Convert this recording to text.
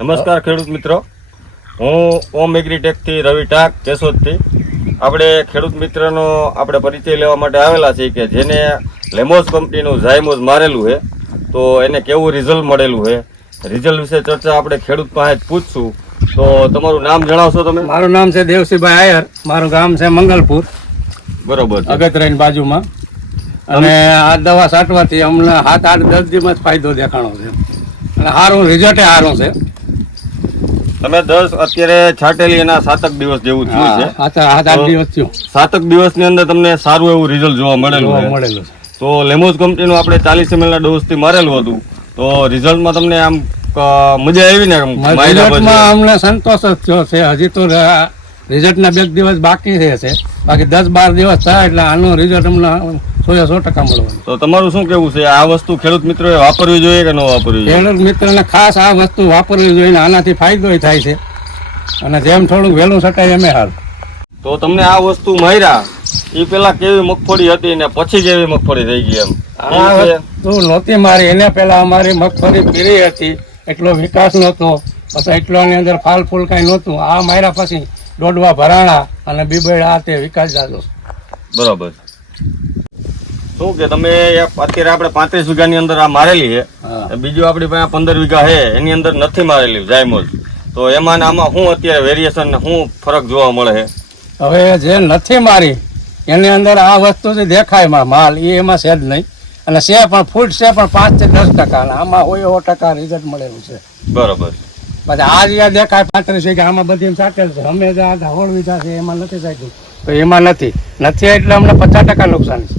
નમસ્કાર ખેડૂત મિત્રો, હું ઓમ એગ્રીટેક થી રવિ ટાક કેશોદથી. આપણે ખેડૂત મિત્રનો આપણે પરિચય લેવા માટે આવેલા છીએ કે જેને લેમોસ કંપનીનું ઝાયમોસ મારેલું છે, તો એને કેવું રિઝલ્ટ મળેલું છે. રિઝલ્ટ વિશે ચર્ચા આપણે ખેડૂત પાસે જ પૂછશું. તો તમારું નામ જણાવશો તમે? મારું નામ છે દેવસિંહભાઈ આયર, મારું ગામ છે મંગલપુર, બરોબર છે. અગતરાની બાજુમાં. અને આ દવા છાંટવાથી અમને 7-8-10 દિવસમાં જ ફાયદો દેખાણો છે અને સારું રિઝલ્ટ સારું છે. તમે 10 અત્યારે છાંટેલી એના 7 દિવસ જેવું થયું છે. 7-8 દિવસ થયું. 7 દિવસની અંદર તમને સારું એવું રિઝલ્ટ જોવા મળેલું છે. તો લેમોસ કંપનીનું આપણે 40 ml ના ડોઝથી મારેલું હતું, તો રિઝલ્ટમાં તમને આમ મજા આવી ને? રિઝલ્ટમાં અમને સંતોષ જ થયો છે. હજી તો રિઝલ્ટના 2 દિવસ બાકી છે, બાકી 10-12 દિવસ થાય એટલે આનું રિઝલ્ટ અમને 100% મળવાનું. તો તમારું શું કેવું છે? આ વસ્તુ ખેડૂત મિત્રોએ વાપરવી જોઈએ કે ન વાપરવી જોઈએ? ખેડૂત મિત્રને ખાસ આ વસ્તુ વાપરવી જોઈએ. આનાથી ફાયદો થાય છે અને જેમ થોડુંક વહેલું છટાય એમ હાલ. તો તમને આ વસ્તુ માર્યા એ પેલા કેવી મગફળી હતી ને પછી કેવી મગફળી થઈ ગઈ એમ? આ વસ્તુ નહોતી મારી, એને પેલા અમારી મગફળી પીરી હતી, એટલો વિકાસ નહોતો, પછી એટલાની અંદર ફાલ ફૂલ કાંઈ નહોતું. આ માર્યા પછી દોડવા ભરાણા અને બીબેડ આ તે વિકાસ જાતો. બરાબર. શું કે તમે અત્યારે આપણે 35 વીઘાની અંદર આ મારેલી છે, બીજું આપણી પાસે 15 વીઘા છે એની અંદર નથી મારેલી ઝાયમોસ. તો એમાં આમાં શું અત્યારે વેરિએશન શું ફરક જોવા મળે છે? હવે જે નથી મારી એની અંદર આ વસ્તુ જે દેખાય માલ એ એમાં છે જ નહીં, અને છે પણ ફૂટ છે પણ 5-10%, અને આમાં 100% રિઝલ્ટ મળેલું છે. બરાબર. પછી આ જે દેખાય 35 વીઘા આમાં બધી સાટેલ છે. અમે જે આ 16 વીઘા છે એમાં નથી સાચ્યું, તો એમાં નથી એટલે અમને 50% નુકસાન છે.